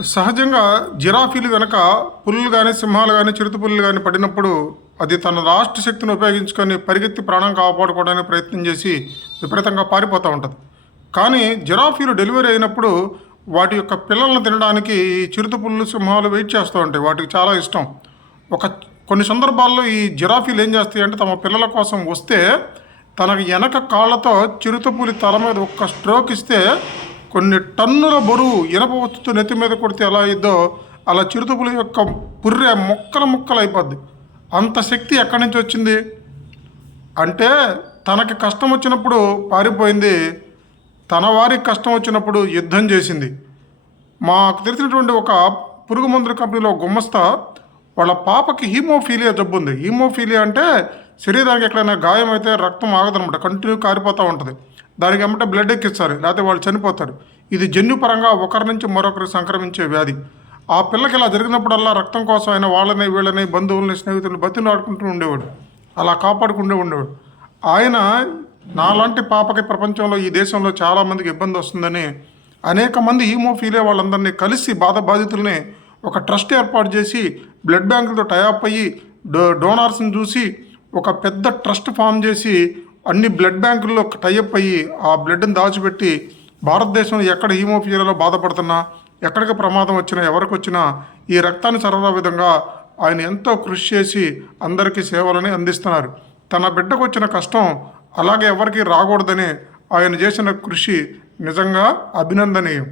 సహజంగా జిరాఫీలు వెనక పులులు కానీ సింహాలు కానీ చిరుతపులులు కానీ పడినప్పుడు అది తన లాస్ట్ శక్తిని ఉపయోగించుకొని పరిగెత్తి ప్రాణం కాపాడుకోవడానికి ప్రయత్నం చేసి విపరీతంగా పారిపోతూ ఉంటుంది. కానీ జిరాఫీలు డెలివరీ అయినప్పుడు వాటి యొక్క పిల్లలను తినడానికి ఈ చిరుతపులులు సింహాలు వెయిట్ చేస్తూ ఉంటాయి. వాటికి చాలా ఇష్టం. ఒక కొన్ని సందర్భాల్లో ఈ జిరాఫీలు ఏం చేస్తాయి అంటే తమ పిల్లల కోసం వస్తే తనకు వెనక కాళ్ళతో చిరుతపులి తల మీద ఒక్క స్ట్రోక్ ఇస్తే కొన్ని టన్నుల బరువు ఇనప వస్తుతో నెత్తి మీద కొడితే ఎలా అయిందో అలా చిరుతపులి యొక్క పుర్రె ముక్కలు ముక్కలు అయిపోద్ది. అంత శక్తి ఎక్కడి నుంచి వచ్చింది అంటే తనకి కష్టం వచ్చినప్పుడు పారిపోయింది, తన వారికి కష్టం వచ్చినప్పుడు యుద్ధం చేసింది. మాకు తెలిసినటువంటి ఒక పురుగు మందుల కంపెనీలో గుమ్మస్తా వాళ్ళ పాపకి హీమోఫీలియా జబ్బు ఉంది. హీమోఫీలియా అంటే శరీరానికి ఎక్కడైనా గాయం అయితే రక్తం ఆగదనమాట, కంటిన్యూ కారిపోతూ ఉంటుంది. దానికి ఏమంటే బ్లడ్ ఎక్కిస్తారు, లేకపోతే వాళ్ళు చనిపోతారు. ఇది జన్యుపరంగా ఒకరి నుంచి మరొకరికి సంక్రమించే వ్యాధి. ఆ పిల్లకి ఇలా జరిగినప్పుడల్లా రక్తం కోసం ఆయన వాళ్ళని వీళ్ళని బంధువులని స్నేహితులను బతిలాడుకుంటూ ఉండేవాడు, అలా కాపాడుకుంటూ ఉండేవాడు. ఆయన నాలాంటి పాపకి ప్రపంచంలో ఈ దేశంలో చాలామందికి ఇబ్బంది వస్తుందని అనేక మంది హీమోఫీలియా వాళ్ళందరినీ కలిసి బాధితుల్ని ఒక ట్రస్ట్ ఏర్పాటు చేసి బ్లడ్ బ్యాంకులతో టైఅప్ అయ్యి డోనార్స్ని చూసి ఒక పెద్ద ట్రస్ట్ ఫామ్ చేసి అన్ని బ్లడ్ బ్యాంకుల్లో టైఅప్ అయ్యి ఆ బ్లడ్ని దాచిపెట్టి భారతదేశంలో ఎక్కడ హీమోఫీలియాలో బాధపడుతున్నా, ఎక్కడికి ప్రమాదం వచ్చినా, ఎవరికి వచ్చినా ఈ రక్తాన్ని సరఫరా విధంగా ఆయన ఎంతో కృషి చేసి అందరికీ సేవలని అందిస్తున్నారు. తన బిడ్డకు వచ్చిన కష్టం అలాగే ఎవరికి రాకూడదని ఆయన చేసిన కృషి నిజంగా అభినందనీయం.